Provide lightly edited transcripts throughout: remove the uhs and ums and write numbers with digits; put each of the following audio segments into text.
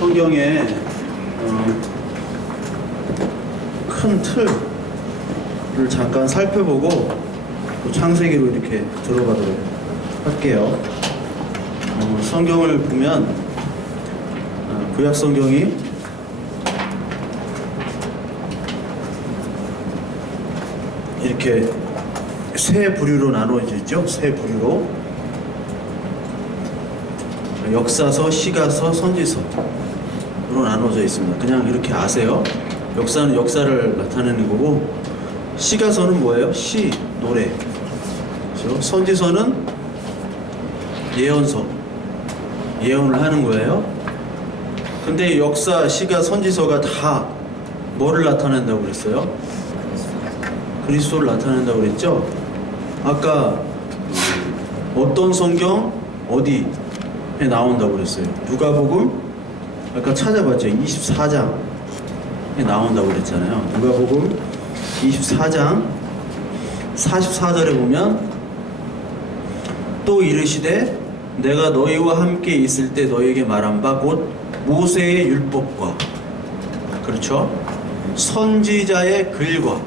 성경의 큰 틀을 잠깐 살펴보고 또 창세기로 이렇게 들어가도록 할게요. 성경을 보면 구약 성경이 이렇게 세 부류로 나눠져 있죠. 세 부류로 역사서, 시가서, 선지서로 나눠져 있습니다. 그냥 이렇게 아세요. 역사는 역사를 나타내는 거고, 시가서는 뭐예요? 시, 노래. 그렇죠? 선지서는 예언서, 예언을 하는 거예요. 근데 역사, 시가, 선지서가 다 뭐를 나타낸다고 그랬어요? 그리스도를 나타낸다고 그랬죠? 아까 어떤 성경 어디에 나온다고 그랬어요? 누가복음 아까 찾아봤죠? 24장에 나온다고 그랬잖아요. 누가복음 24장 44절에 보면 또 이르시되 내가 너희와 함께 있을 때 너희에게 말한 바 곧 모세의 율법과, 그렇죠? 선지자의 글과,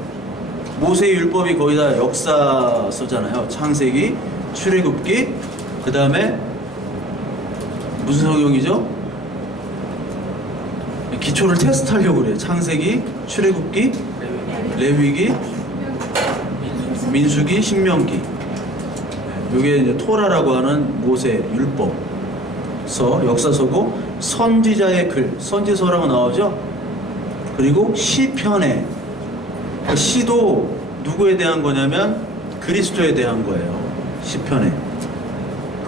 모세의 율법이 거의 다 역사서잖아요. 창세기, 출애굽기, 그 다음에 무슨 성경이죠? 기초를 테스트하려고 그래요. 창세기, 출애굽기, 레위기, 민수기, 신명기. 이게 이제 토라라고 하는 모세 율법서, 역사서고, 선지자의 글, 선지서라고 나오죠. 그리고 시편에, 시도 누구에 대한 거냐면 그리스도에 대한 거예요. 시편에.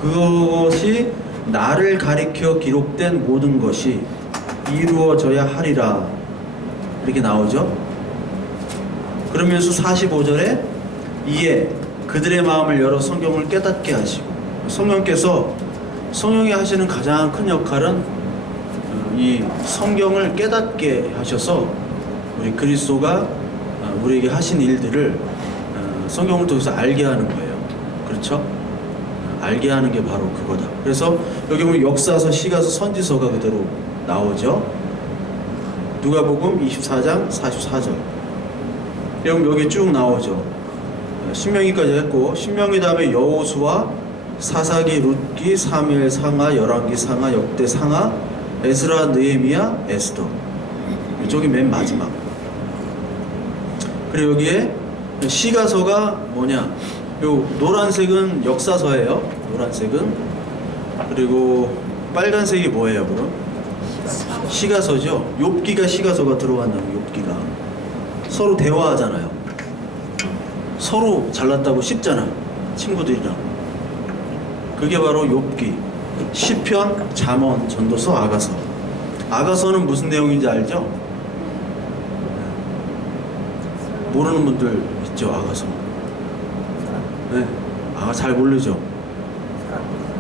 그것이 나를 가리켜 기록된 모든 것이 이루어져야 하리라, 이렇게 나오죠. 그러면서 45절에 이에 그들의 마음을 열어 성경을 깨닫게 하시고, 성령이 하시는 가장 큰 역할은 이 성경을 깨닫게 하셔서 우리 그리스도가 우리에게 하신 일들을 성경을 통해서 알게 하는 거예요. 그렇죠? 알게 하는 게 바로 그거다. 그래서 여기 보면 역사서, 시가서, 선지서가 그대로 나오죠. 누가복음 24장 44절. 여기 쭉 나오죠. 신명기까지 했고, 신명기 다음에 여호수아, 사사기, 룻기, 사무엘, 상하, 열왕기, 상하, 역대, 상하, 에스라, 느헤미야, 에스더. 이쪽이 맨 마지막. 그리고 여기에 시가서가 뭐냐? 요 노란색은 역사서예요. 노란색은. 그리고 빨간색이 뭐예요, 그럼? 시가서죠. 욥기가 시가서가 들어간다고. 욥기가 서로 대화하잖아요. 서로 잘났다고 씹잖아, 친구들이랑. 그게 바로 욥기, 시편, 잠언, 전도서, 아가서. 아가서는 무슨 내용인지 알죠? 모르는 분들 있죠, 아가서. 네, 잘 모르죠.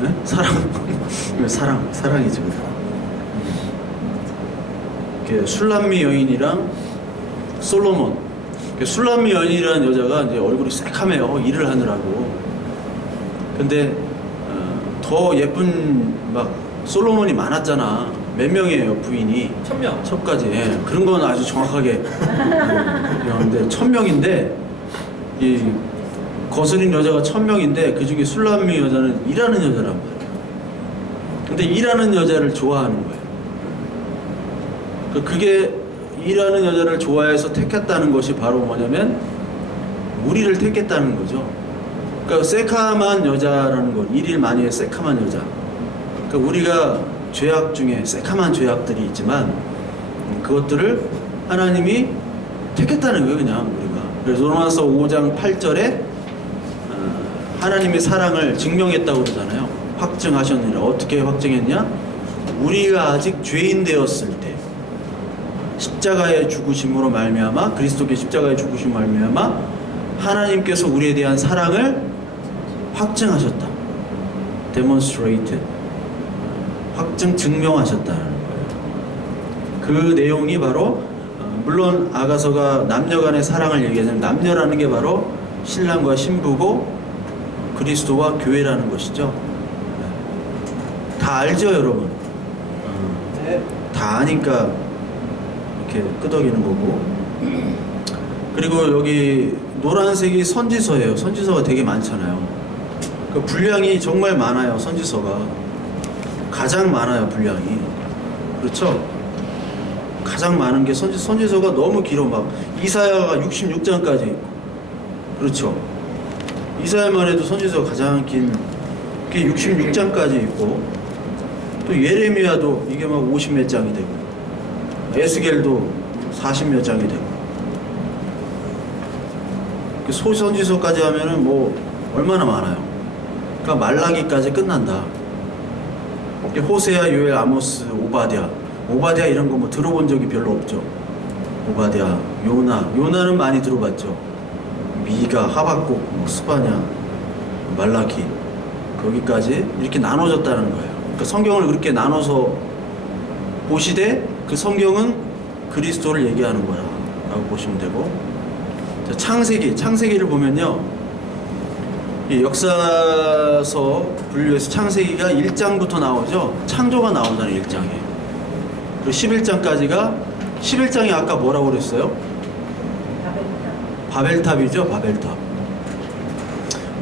네? 사랑이죠. 술람미 여인이랑 솔로몬. 술람미 여인이라는 여자가 이제 얼굴이 새카매요, 일을 하느라고. 근데 더 예쁜 막 솔로몬이 많았잖아. 몇 명이에요, 부인이? 1000명. 첩까지. 예, 그런 건 아주 정확하게. 근데 1000명인데 이 거스린 여자가 1000명인데 그 중에 술람미 여자는 일하는 여자란 말이에요. 근데 일하는 여자를 좋아하는 거예요. 그게 일하는 여자를 좋아해서 택했다는 것이 바로 뭐냐면 우리를 택했다는 거죠. 그러니까 새카만 여자라는 건, 일을 많이 해 새카만 여자. 그러니까 우리가 죄악 중에 새카만 죄악들이 있지만 그것들을 하나님이 택했다는 거예요, 그냥 우리가. 그래서 로마서 5장 8절에 하나님의 사랑을 증명했다고 그러잖아요. 확증하셨느니라. 어떻게 확증했냐? 우리가 아직 죄인 되었을 때 십자가의 죽으심으로 말미암아, 그리스도께 십자가의 죽으심으로 말미암아 하나님께서 우리에 대한 사랑을 확증하셨다. demonstrate. 확증, 증명하셨다는 거예요. 그 내용이 바로 물론 아가서가 남녀 간의 사랑을 얘기하는, 남녀라는 게 바로 신랑과 신부고 그리스도와 교회라는 것이죠. 다 알죠, 여러분? 네. 다 다 아니까 이렇게 끄덕이는 거고. 그리고 여기 노란색이 선지서예요. 선지서가 되게 많잖아요. 그 분량이 정말 많아요. 선지서가 가장 많아요. 분량이. 그렇죠? 가장 많은 게 선지서가 너무 길어. 막 이사야가 66장까지 있고. 그렇죠? 이사야만 해도 선지서가 가장 긴 게 66장까지 있고, 또 예레미야도 이게 막 50몇 장이 되고, 에스겔도 40몇 장이 되고, 소선지서까지 하면은 뭐 얼마나 많아요. 그러니까 말라기까지 끝난다. 호세아, 요엘, 아모스, 오바댜 이런 거 뭐 들어본 적이 별로 없죠. 오바댜, 요나는 많이 들어봤죠. 미가, 하박국, 뭐 스바냐, 말라기, 거기까지 이렇게 나눠졌다는 거예요. 그러니까 성경을 그렇게 나눠서 보시되 그 성경은 그리스도를 얘기하는 거야 라고 보시면 되고. 자, 창세기를 보면요, 이 역사서 분류해서 창세기가 1장부터 나오죠. 창조가 나오잖아요. 1장에. 그리고 11장까지가, 11장이 아까 뭐라고 그랬어요? 바벨탑이죠.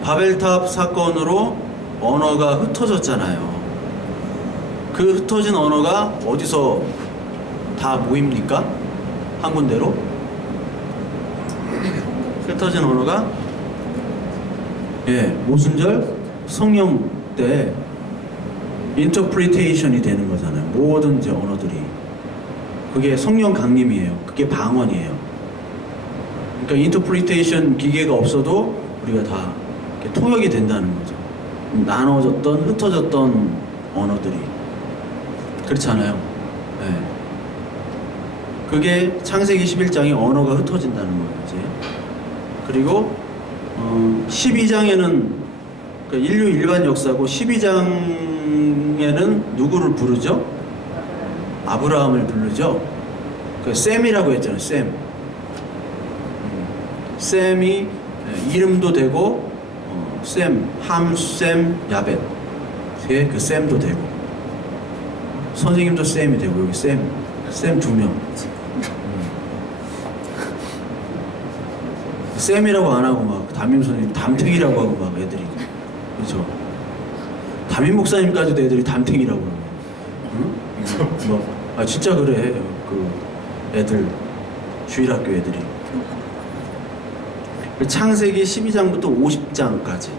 바벨탑 사건으로 언어가 흩어졌잖아요. 그 흩어진 언어가 어디서 다 모입니까? 한 군데로? 흩어진 언어가 모순절 성령 때 인터프리테이션이 되는 거잖아요. 모든 이제 언어들이. 그게 성령 강림이에요. 그게 방언이에요. 그러니까 인터프리테이션 기계가 없어도 우리가 다 통역이 된다는 거죠. 나눠졌던, 흩어졌던 언어들이. 그렇잖아요. 네. 그게 창세기 11장에 언어가 흩어진다는 거예요. 이제. 그리고 12장에는 인류 일반 역사고, 12장에는 누구를 부르죠? 아브라함을 부르죠. 셈이라고 했잖아요. 셈이 이름도 되고, 셈, 함, 야벳, 그 셈도 되고, 선생님도 셈이 되고, 여기 셈 2명. 셈이라고 안 하고 막 담임 선생님 담탱이라고 하고 막 애들이, 그렇죠? 담임 목사님까지도 애들이 담탱이라고 하고, 응? 진짜 그래. 그 애들, 주일학교 애들이. 창세기 12장부터 50장까지.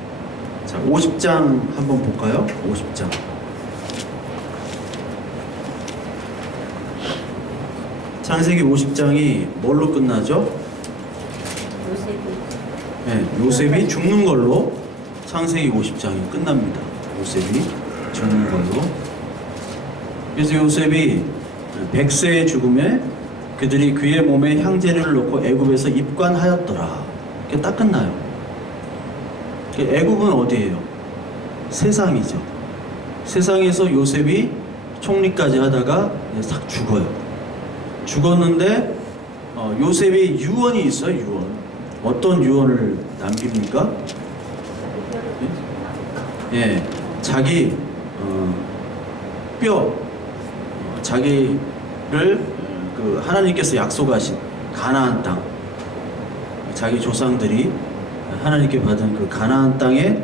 자, 50장 한번 볼까요? 50장. 창세기 50장이 뭘로 끝나죠? 요셉이 죽는 걸로 창세기 50장이 끝납니다. 요셉이 죽는 걸로. 그래서 요셉이 100세의 죽음에 그들이 그의 몸에 향제를 놓고 애굽에서 입관하였더라. 이렇게 딱 끝나요. 애굽은 어디예요? 세상이죠. 세상에서 요셉이 총리까지 하다가 싹 죽어요. 죽었는데 요셉이 유언이 있어요. 유언. 어떤 유언을 남깁니까? 자기 자기를 그 하나님께서 약속하신 가나안 땅, 자기 조상들이 하나님께 받은 그 가나안 땅에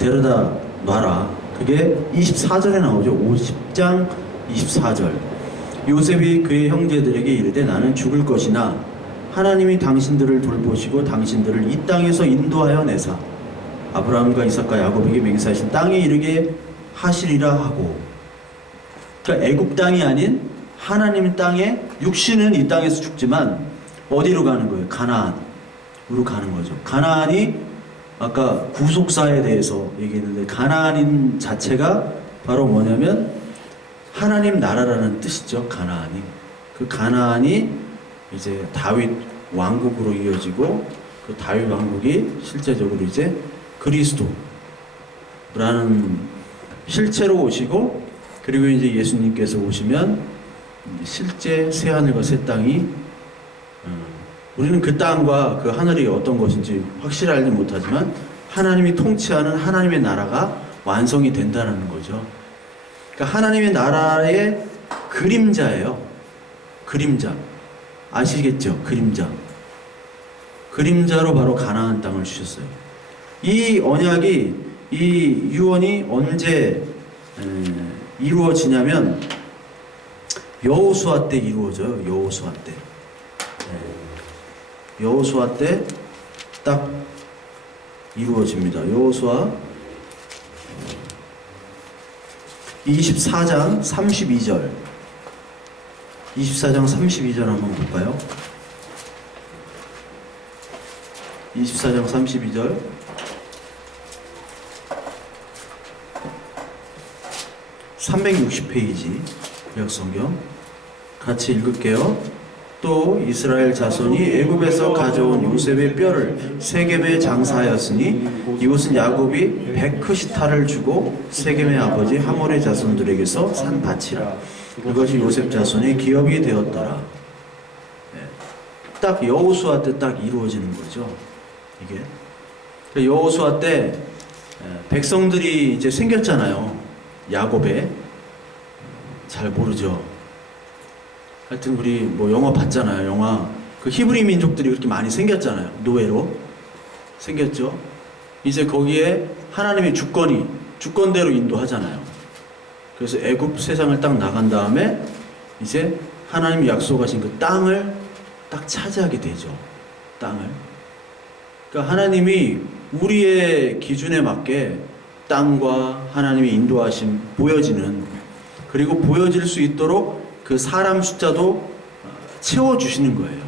데려다 놔라. 그게 24절에 나오죠. 50장 24절. 요셉이 그의 형제들에게 이르되 나는 죽을 것이나 하나님이 당신들을 돌보시고 당신들을 이 땅에서 인도하여 내사 아브라함과 이삭과 야곱에게 맹세하신 땅에 이르게 하시리라 하고. 그러니까 애굽 땅이 아닌 하나님 땅에, 육신은 이 땅에서 죽지만 어디로 가는 거예요? 가나안으로 가는 거죠. 가나안이 아까 구속사에 대해서 얘기했는데, 가나안인 자체가 바로 뭐냐면 하나님 나라라는 뜻이죠. 가나안이. 그 가나안이 이제 다윗 왕국으로 이어지고, 그 다윗 왕국이 실제적으로 이제 그리스도라는 실체로 오시고, 그리고 이제 예수님께서 오시면 실제 새 하늘과 새 땅이, 우리는 그 땅과 그 하늘이 어떤 것인지 확실히 알지 못하지만 하나님이 통치하는 하나님의 나라가 완성이 된다는 거죠. 그러니까 하나님의 나라의 그림자예요. 그림자. 아시겠죠? 그림자. 그림자로 바로 가나안 땅을 주셨어요. 이 언약이, 이 유언이 언제 이루어지냐면 여호수아 때 이루어져요. 여호수아 때. 여호수아 때 딱 이루어집니다. 여호수아 24장 32절. 24장 32절 한번 볼까요? 24장 32절. (360페이지) 역성경 같이 읽을게요. 또 이스라엘 자손이 애굽에서 가져온 요셉의 뼈를 세겜에 장사하였으니 이곳은 야곱이 베크시타를 주고 세겜의 아버지 하몰의 자손들에게서 산 밭이라. 이것이 요셉 자손의 기업이 되었더라. 딱 여호수아 때 딱 이루어지는 거죠. 이게 여호수아 때 백성들이 이제 생겼잖아요. 야곱에. 잘 모르죠. 하여튼 우리 뭐 영화 봤잖아요. 영화 그 히브리 민족들이 그렇게 많이 생겼잖아요. 노예로 생겼죠. 이제 거기에 하나님의 주권대로 인도하잖아요. 그래서 애굽 세상을 딱 나간 다음에 이제 하나님이 약속하신 그 땅을 딱 차지하게 되죠. 땅을. 그러니까 하나님이 우리의 기준에 맞게 땅과 하나님의 인도하심 보여지는, 그리고 보여질 수 있도록 그 사람 숫자도 채워주시는 거예요.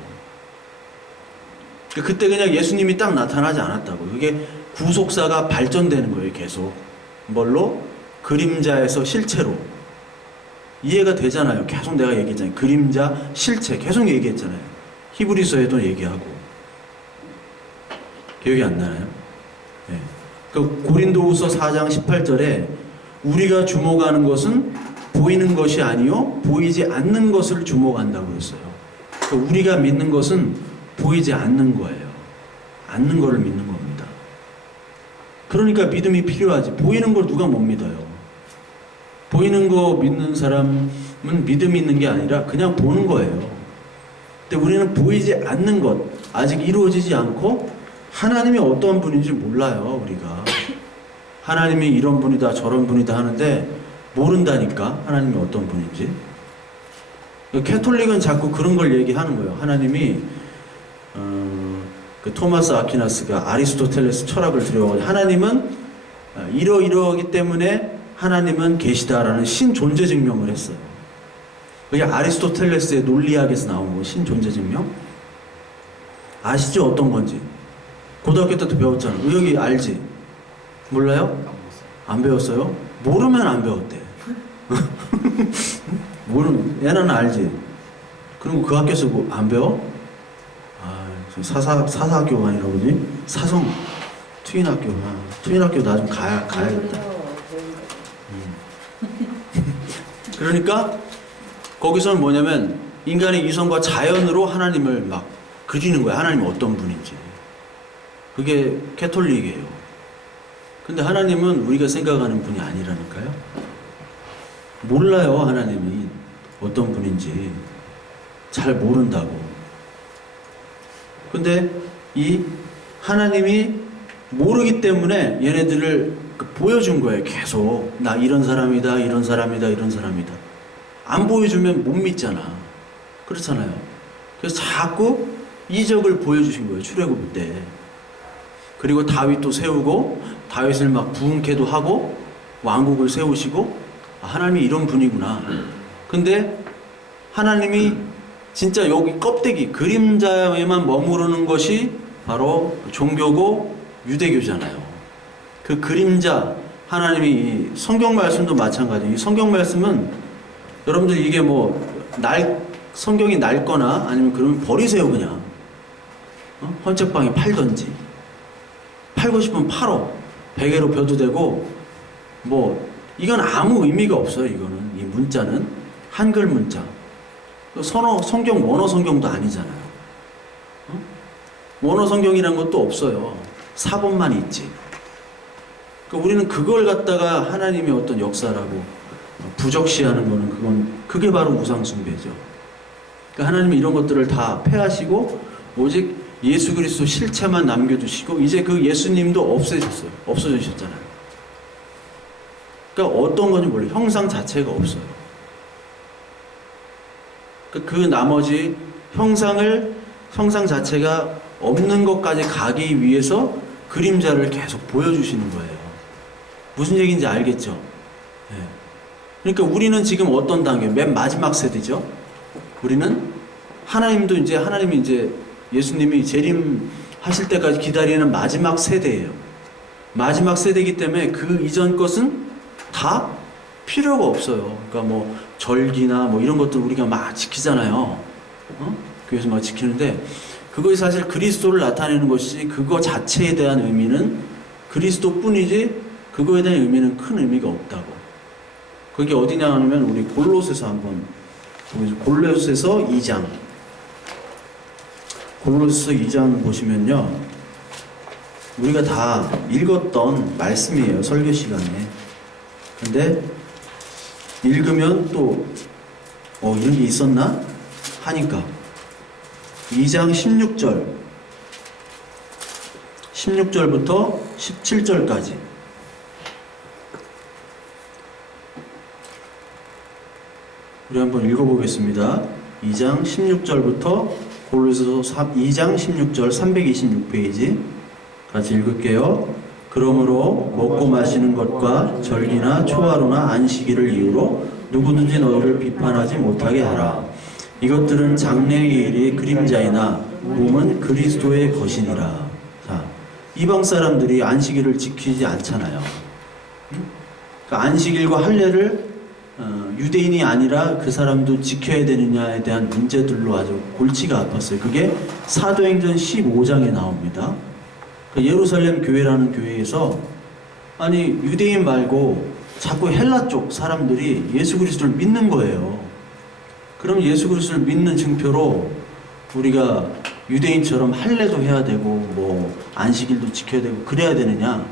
그때 그냥 예수님이 딱 나타나지 않았다고. 그게 구속사가 발전되는 거예요. 계속. 뭘로? 그림자에서 실체로. 이해가 되잖아요. 계속 내가 얘기했잖아요. 그림자, 실체 계속 얘기했잖아요. 히브리서에도 얘기하고. 기억이 안 나나요? 네. 그 고린도후서 4장 18절에 우리가 주목하는 것은 보이는 것이 아니요 보이지 않는 것을 주목한다고 했어요. 그러니까 우리가 믿는 것은 보이지 않는 거예요. 않는 거를 믿는 겁니다. 그러니까 믿음이 필요하지. 보이는 걸 누가 못 믿어요. 보이는 거 믿는 사람은 믿음이 있는 게 아니라 그냥 보는 거예요. 근데 우리는 보이지 않는 것, 아직 이루어지지 않고 하나님이 어떤 분인지 몰라요. 우리가 하나님이 이런 분이다 저런 분이다 하는데 모른다니까. 하나님이 어떤 분인지. 캐톨릭은 자꾸 그런 걸 얘기하는 거예요. 하나님이 그 토마스 아퀴나스가 아리스토텔레스 철학을 들여가지고 하나님은 이러이러하기 때문에 하나님은 계시다라는 신존재 증명을 했어요. 그게 아리스토텔레스의 논리학에서 나온 거. 신존재 증명. 아시죠? 어떤 건지. 고등학교 때도 배웠잖아요. 의역이 알지? 몰라요? 안 배웠어요? 모르면 안 배웠대. 모르면 얘는 알지. 그리고 그 학교에서 뭐 안 배워? 아, 사사학교가 아니라 뭐지? 사성 트윈학교. 트윈학교 나 좀 가야겠다. 그러니까 거기서는 뭐냐면 인간의 이성과 자연으로 하나님을 막 그리는 거야. 하나님이 어떤 분인지. 그게 캐톨릭이에요. 근데 하나님은 우리가 생각하는 분이 아니라니까요. 몰라요. 하나님이 어떤 분인지 잘 모른다고. 근데 이 하나님이 모르기 때문에 얘네들을 보여준 거예요. 계속 나 이런 사람이다 이런 사람이다 이런 사람이다. 안 보여주면 못 믿잖아. 그렇잖아요. 그래서 자꾸 이적을 보여주신 거예요. 출애굽 때. 그리고 다윗도 세우고 다윗을 막 부흥케도 하고 왕국을 세우시고 하나님이 이런 분이구나. 근데 하나님이 진짜 여기 껍데기 그림자에만 머무르는 것이 바로 종교고 유대교잖아요. 그 그림자 하나님이 성경 말씀도 마찬가지. 이 성경 말씀은 여러분들 이게 뭐 성경이 낡거나 아니면 그러면 버리세요 그냥. 헌책방에 팔던지. 팔고 싶으면 팔어. 베개로 벼도 되고 뭐 이건 아무 의미가 없어요. 이거는 이 문자는 한글 문자. 성경 원어 성경도 아니잖아요. 원어 성경이란 것도 없어요. 사본만 있지. 그러니까 우리는 그걸 갖다가 하나님의 어떤 역사라고 부적시하는 거는 그게 바로 우상숭배죠. 그러니까 하나님은 이런 것들을 다 폐하시고 오직 예수 그리스도 실체만 남겨두시고 이제 그 예수님도 없어지셨잖아요. 그러니까 어떤 건지 몰라요. 형상 자체가 없어요. 그 나머지 형상 자체가 없는 것까지 가기 위해서 그림자를 계속 보여주시는 거예요. 무슨 얘기인지 알겠죠? 네. 그러니까 우리는 지금 어떤 단계, 맨 마지막 세대죠? 우리는 하나님이 이제 예수님이 재림하실 때까지 기다리는 마지막 세대예요. 마지막 세대이기 때문에 그 이전 것은 다 필요가 없어요. 그러니까 뭐 절기나 뭐 이런 것들 우리가 막 지키잖아요. 교회에서 막 지키는데 그것이 사실 그리스도를 나타내는 것이 그거 자체에 대한 의미는 그리스도뿐이지 그거에 대한 의미는 큰 의미가 없다고. 그게 어디냐 하면 우리 골로새서 한번 보겠습니다. 골로새서 2장. 골로새서 2장 보시면요. 우리가 다 읽었던 말씀이에요. 설교 시간에. 근데 읽으면 또 이런 게 있었나? 하니까 2장 16절부터 17절까지 우리 한번 읽어보겠습니다. 2장 16절부터 골로새서 2장 16절 326페이지 같이 읽을게요. 그러므로 먹고 마시는 것과 절기나 초하루나 안식일을 이유로 누구든지 너희를 비판하지 못하게 하라. 이것들은 장래의 일이 그림자이나 몸은 그리스도의 것이니라. 자, 이방 사람들이 안식일을 지키지 않잖아요. 그러니까 안식일과 할례를 유대인이 아니라 그 사람도 지켜야 되느냐에 대한 문제들로 아주 골치가 아팠어요. 그게 사도행전 15장에 나옵니다. 예루살렘 교회라는 교회에서 아니 유대인 말고 자꾸 헬라 쪽 사람들이 예수 그리스도를 믿는 거예요. 그럼 예수 그리스도를 믿는 증표로 우리가 유대인처럼 할례도 해야 되고 뭐 안식일도 지켜야 되고 그래야 되느냐?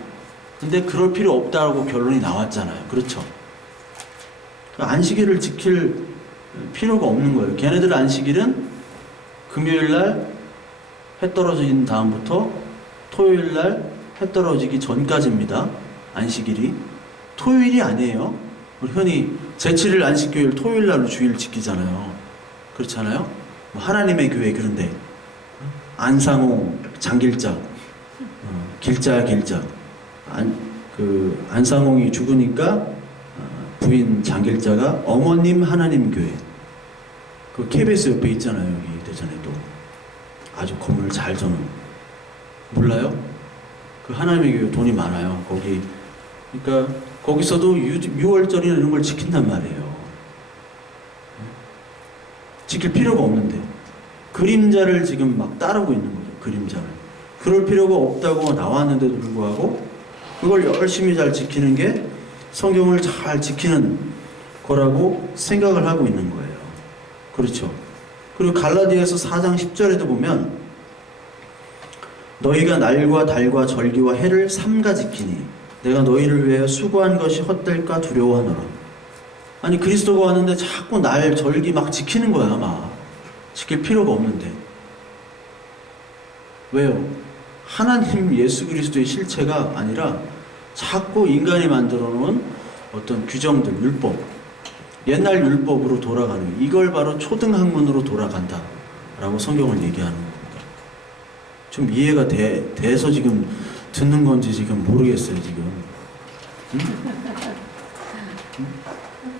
근데 그럴 필요 없다고 결론이 나왔잖아요. 그렇죠? 안식일을 지킬 필요가 없는 거예요. 걔네들 안식일은 금요일날 해 떨어진 다음부터 토요일날 해 떨어지기 전까지입니다. 안식일이. 토요일이 아니에요. 우리 흔히 제7일 안식교일 토요일날로 주일 지키잖아요. 그렇잖아요? 뭐 하나님의 교회 그런데 안상호 장길자 길자 안상홍이 죽으니까 부인 장길자가 어머님 하나님 교회 그 KBS 옆에 있잖아요. 여기 대전에도 아주 건물 잘 저는 몰라요? 그 하나님의 교회 돈이 많아요. 거기 그러니까 거기서도 유월절이나 이런 걸 지킨단 말이에요. 지킬 필요가 없는데 그림자를 지금 막 따르고 있는 거죠. 그림자를 그럴 필요가 없다고 나왔는데도 불구하고 그걸 열심히 잘 지키는 게 성경을 잘 지키는 거라고 생각을 하고 있는 거예요. 그렇죠. 그리고 갈라디아서 4장 10절에도 보면 너희가 날과 달과 절기와 해를 삼가 지키니 내가 너희를 위하여 수고한 것이 헛될까 두려워하노라. 아니 그리스도가 왔는데 자꾸 날 절기 막 지키는 거야. 막 지킬 필요가 없는데 왜요? 하나님 예수 그리스도의 실체가 아니라 자꾸 인간이 만들어 놓은 어떤 규정들, 율법, 옛날 율법으로 돌아가는 이걸 바로 초등학문으로 돌아간다 라고 성경을 얘기하는 겁니다. 좀 이해가 돼서 지금 듣는 건지 지금 모르겠어요. 지금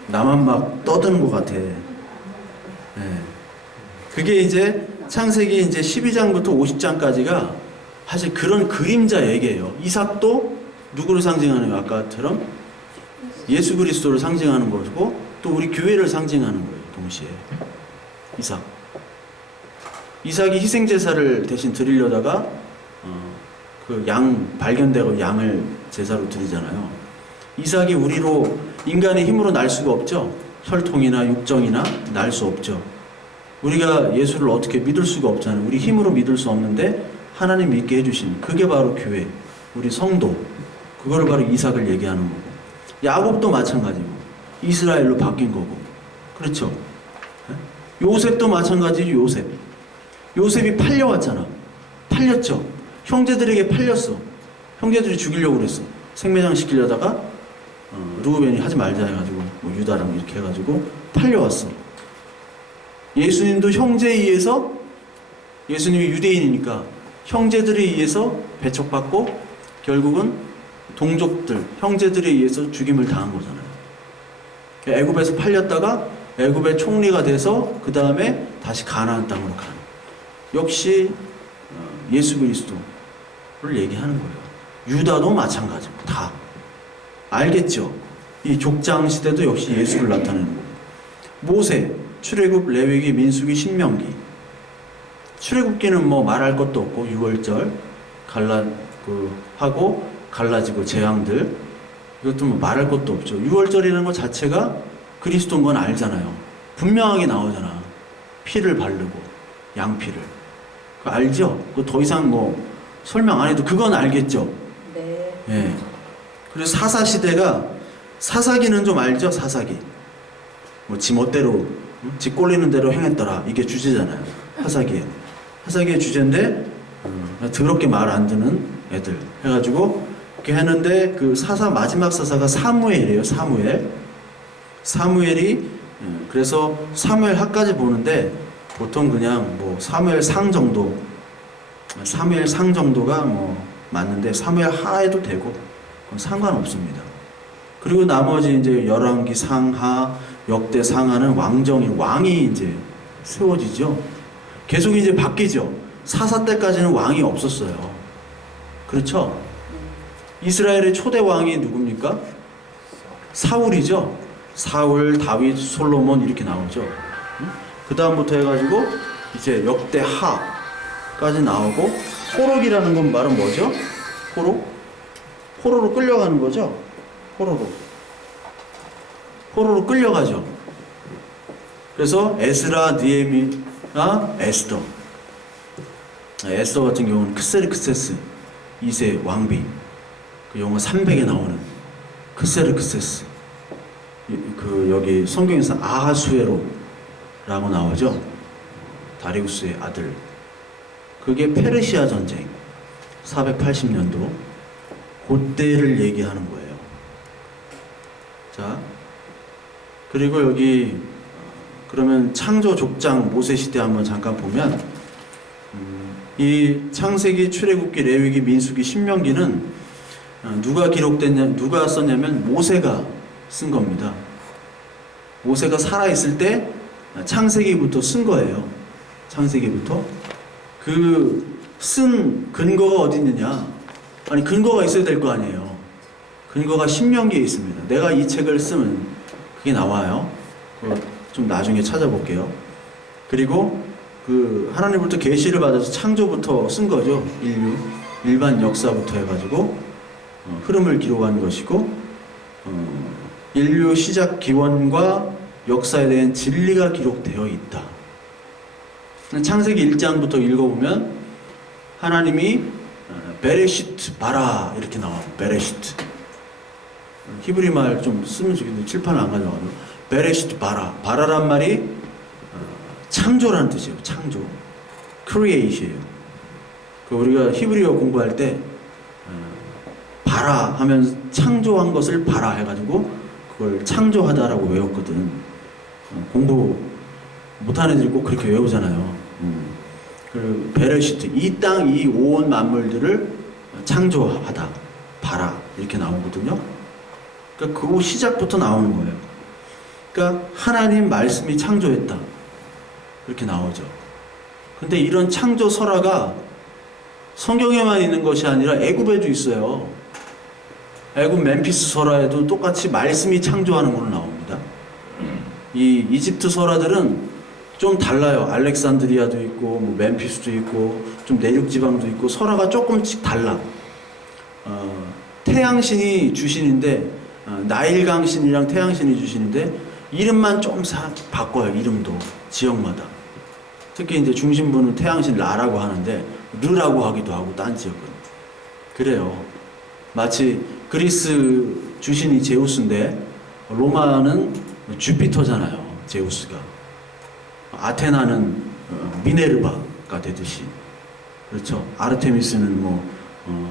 나만 막 떠드는 것 같아. 네. 그게 이제 창세기 이제 12장부터 50장까지가 사실 그런 그림자 얘기예요. 이삭도 누구를 상징하는 거예요? 아까처럼 예수 그리스도를 상징하는 것이고 또 우리 교회를 상징하는 거예요. 동시에 이삭이 희생제사를 대신 드리려다가 그 양 발견되고 양을 제사로 드리잖아요. 이삭이 우리로 인간의 힘으로 날 수가 없죠. 혈통이나 육정이나 날 수 없죠. 우리가 예수를 어떻게 믿을 수가 없잖아요. 우리 힘으로 믿을 수 없는데 하나님 믿게 해주신 그게 바로 교회, 우리 성도. 그거를 바로 이삭을 얘기하는 거고 야곱도 마찬가지고 이스라엘로 바뀐 거고. 그렇죠? 요셉도 마찬가지죠. 요셉이 팔려왔잖아. 팔렸죠. 형제들에게 팔렸어. 형제들이 죽이려고 그랬어. 생매장 시키려다가 르우벤이 하지 말자 해가지고 뭐 유다랑 이렇게 해가지고 팔려왔어. 예수님도 형제에 의해서, 예수님이 유대인이니까 형제들에 의해서 배척받고 결국은 동족들, 형제들에 의해서 죽임을 당한 거잖아요. 애굽에서 팔렸다가 애굽의 총리가 돼서 그 다음에 다시 가나안 땅으로 가는, 역시 예수 그리스도를 얘기하는 거예요. 유다도 마찬가지고 다 알겠죠. 이 족장 시대도 역시 예수를 나타내는 거고. 모세, 출애굽, 레위기, 민수기, 신명기. 출애굽기는 뭐 말할 것도 없고 6월절 하고 갈라지고 재앙들, 이것도 뭐 말할 것도 없죠. 6월절이라는 것 자체가 그리스도인 건 알잖아요. 분명하게 나오잖아. 피를 바르고 양피를. 그거 알죠? 그거 더 이상 뭐 설명 안 해도 그건 알겠죠? 네. 예. 그리고 사사시대가, 사사기는 좀 알죠? 사사기. 뭐 지 멋대로, 지 꼴리는 대로 행했더라. 이게 주제잖아요. 사사기의 주제인데 더럽게 말 안 듣는 애들 해가지고 이렇게 했는데, 그 마지막 사사가 사무엘이에요. 사무엘이 그래서 사무엘 하까지 보는데 보통 그냥 뭐 사무엘 상 정도가 뭐 맞는데 사무엘 하에도 되고 그건 상관없습니다. 그리고 나머지 이제 열왕기 상하, 역대 상하는 왕이 이제 세워지죠. 계속 이제 바뀌죠. 사사 때까지는 왕이 없었어요. 그렇죠? 이스라엘의 초대 왕이 누굽니까? 사울이죠. 사울, 다윗, 솔로몬 이렇게 나오죠. 그 다음부터 해가지고 이제 역대 하까지 나오고, 포록이라는 건 말은 뭐죠? 포로로 끌려가는 거죠. 포로로 끌려가죠. 그래서 에스라, 느헤미야, 에스더 같은 경우는 크세르크세스 2세 왕비, 그 영어 300에 나오는 크세르크세스, 여기 성경에서 아하수에로라고 나오죠. 다리우스의 아들. 그게 페르시아 전쟁 480년도 그때를 얘기하는 거예요. 자, 그리고 여기 그러면 창조 족장 모세 시대 한번 잠깐 보면, 이 창세기, 출애굽기, 레위기, 민수기, 신명기는 누가 썼냐면 모세가 쓴 겁니다. 모세가 살아있을 때 창세기부터 쓴 거예요. 창세기부터. 그 쓴 근거가 어디 있느냐? 아니, 근거가 있어야 될 거 아니에요. 근거가 신명기에 있습니다. 내가 이 책을 쓰면 그게 나와요. 좀 나중에 찾아볼게요. 그리고 그 하나님부터 계시를 받아서 창조부터 쓴 거죠. 일반 역사부터 해가지고 흐름을 기록한 것이고, 인류 시작 기원과 역사에 대한 진리가 기록되어 있다. 창세기 1장부터 읽어보면 하나님이 베레시트 바라 이렇게 나와요. 베레시트. 히브리 말 좀 쓰면 좋겠는데 칠판을 안 가져가지고. 베레시트 바라란 말이 창조라는 뜻이에요. 창조. 크리에이션이에요. 그 우리가 히브리어 공부할 때 바라 하면 창조한 것을 바라 해가지고 그걸 창조하다라고 외웠거든. 공부 못하는 애들이 꼭 그렇게 외우잖아요. 그 베레시트, 이 땅, 이 온 만물들을 창조하다, 바라 이렇게 나오거든요. 그러니까 그 시작부터 나오는 거예요. 그러니까 하나님 말씀이 창조했다 그렇게 나오죠. 근데 이런 창조 설화가 성경에만 있는 것이 아니라 애굽에도 있어요. 애굽 멤피스 설화에도 똑같이 말씀이 창조하는 걸로 나옵니다. 이 이집트 설화들은 좀 달라요. 알렉산드리아도 있고 뭐 멤피스도 있고 좀 내륙 지방도 있고 설화가 조금씩 달라. 태양신이 주신인데 나일강 신이랑 태양신이 주신인데 이름만 좀 바꿔요. 이름도 지역마다. 특히 이제 중심부는 태양신 라라고 하는데 르라고 하기도 하고 딴 지역은 그래요. 마치 그리스 주신이 제우스인데 로마는 주피터잖아요. 제우스가. 아테나는 미네르바가 되듯이. 그렇죠. 아르테미스는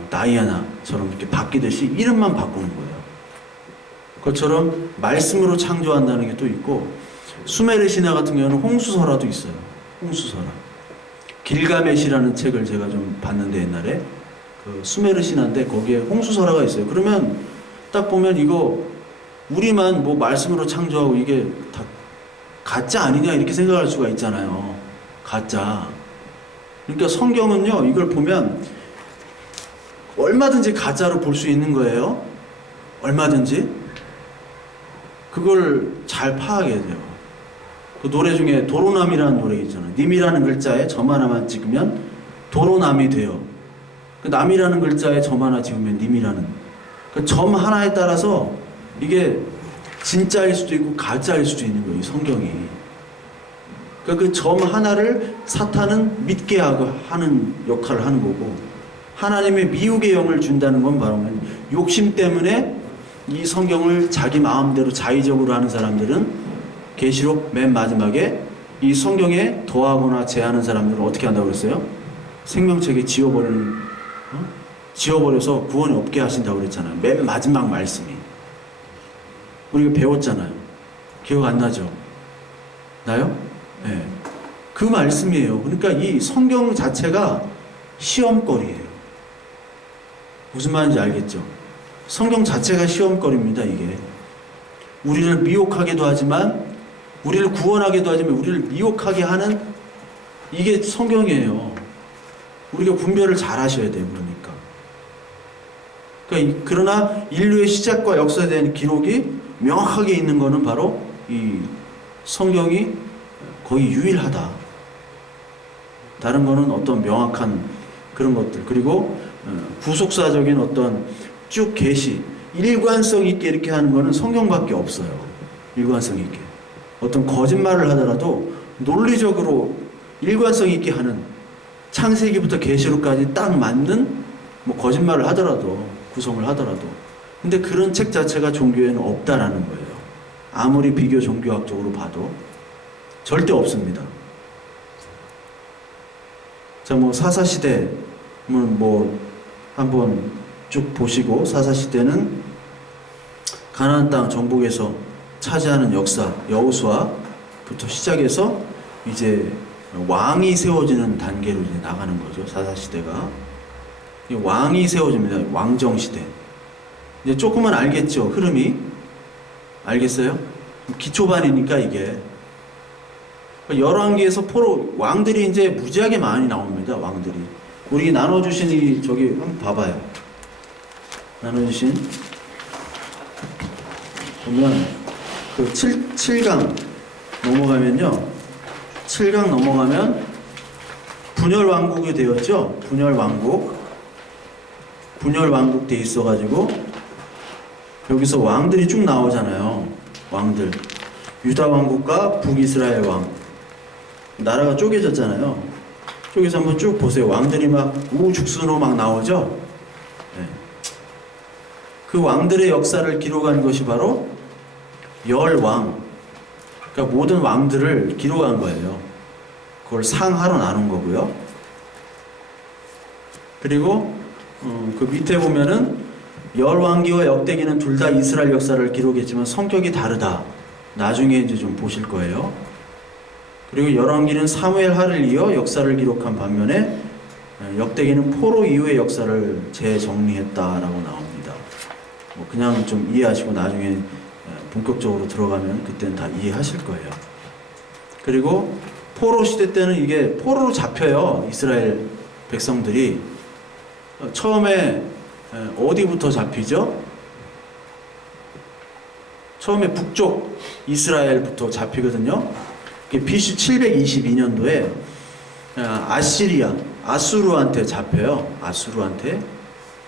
다이아나처럼 이렇게 바뀌듯이 이름만 바꾸는 거예요. 그것처럼 말씀으로 창조한다는 게 또 있고, 수메르 신화 같은 경우는 홍수설화도 있어요. 홍수설화. 길가메시라는 책을 제가 좀 봤는데 옛날에 그 수메르 신화인데 거기에 홍수설화가 있어요. 그러면 딱 보면 이거 우리만 뭐 말씀으로 창조하고 이게 다 가짜 아니냐 이렇게 생각할 수가 있잖아요. 가짜. 그러니까 성경은요, 이걸 보면 얼마든지 가짜로 볼 수 있는 거예요. 얼마든지. 그걸 잘 파악해야 돼요. 그 노래 중에 도로남이라는 노래 있잖아요. 님이라는 글자에 점 하나만 찍으면 도로남이 돼요. 그 남이라는 글자에 점 하나 찍으면 님이라는. 그 점 하나에 따라서 이게 진짜일 수도 있고 가짜일 수도 있는 거예요. 이 성경이. 그러니까 그 점 하나를 사탄은 믿게 하는 역할을 하는 거고, 하나님의 미혹의 영을 준다는 건 바로 욕심 때문에 이 성경을 자기 마음대로 자의적으로 하는 사람들은 계시록 맨 마지막에 이 성경에 더하거나 제하는 사람들은 어떻게 한다고 그랬어요? 생명책에 지워버려서 구원이 없게 하신다고 그랬잖아요. 맨 마지막 말씀이. 우리가 배웠잖아요. 기억 안 나죠? 나요? 네. 그 말씀이에요. 그러니까 이 성경 자체가 시험거리예요. 무슨 말인지 알겠죠? 성경 자체가 시험거리입니다, 이게. 우리를 미혹하게도 하지만, 우리를 구원하게도 하지만, 우리를 미혹하게 하는 이게 성경이에요. 우리가 분별을 잘 하셔야 돼요, 그러니까. 그러나 인류의 시작과 역사에 대한 기록이 명확하게 있는 것은 바로 이 성경이 거의 유일하다. 다른 거는 어떤 명확한 그런 것들, 그리고 구속사적인 어떤 쭉 계시, 일관성 있게 이렇게 하는 거는 성경밖에 없어요. 일관성 있게. 어떤 거짓말을 하더라도 논리적으로 일관성 있게 하는, 창세기부터 계시록까지 딱 맞는 뭐 거짓말을 하더라도, 구성을 하더라도. 근데 그런 책 자체가 종교에는 없다라는 거예요. 아무리 비교 종교학적으로 봐도 절대 없습니다. 자, 사사시대 한번 쭉 보시고, 사사시대는 가나안 땅 정복에서 차지하는 역사, 여호수아부터 시작해서 이제 왕이 세워지는 단계로 이제 나가는 거죠. 사사시대가. 왕이 세워집니다. 왕정시대. 이제 조금은 알겠죠? 흐름이. 알겠어요? 기초반이니까 이게. 열왕기에서 포로, 왕들이 이제 무지하게 많이 나옵니다. 왕들이. 우리 나눠주신 저기 한번 봐봐요. 나눠주신. 보면, 그 7강 넘어가면요. 7강 넘어가면 분열왕국이 되었죠. 분열왕국 돼 있어가지고 여기서 왕들이 쭉 나오잖아요. 왕들. 유다왕국과 북이스라엘 왕. 나라가 쪼개졌잖아요. 쪼개서 한번 쭉 보세요. 왕들이 막 우후죽순으로 막 나오죠. 네. 그 왕들의 역사를 기록한 것이 바로 열왕. 그러니까 모든 왕들을 기록한 거예요. 그걸 상하로 나눈 거고요. 그리고 그 밑에 보면은 열왕기와 역대기는 둘 다 이스라엘 역사를 기록했지만 성격이 다르다. 나중에 이제 좀 보실 거예요. 그리고 열왕기는 사무엘 하를 이어 역사를 기록한 반면에 역대기는 포로 이후의 역사를 재정리했다라고 나옵니다. 그냥 좀 이해하시고 나중에 본격적으로 들어가면 그때는 다 이해하실 거예요. 그리고 포로 시대 때는 이게 포로로 잡혀요. 이스라엘 백성들이. 처음에 어디부터 잡히죠? 처음에 북쪽 이스라엘부터 잡히거든요. BC 722년도에 아수르한테 잡혀요. 아수르한테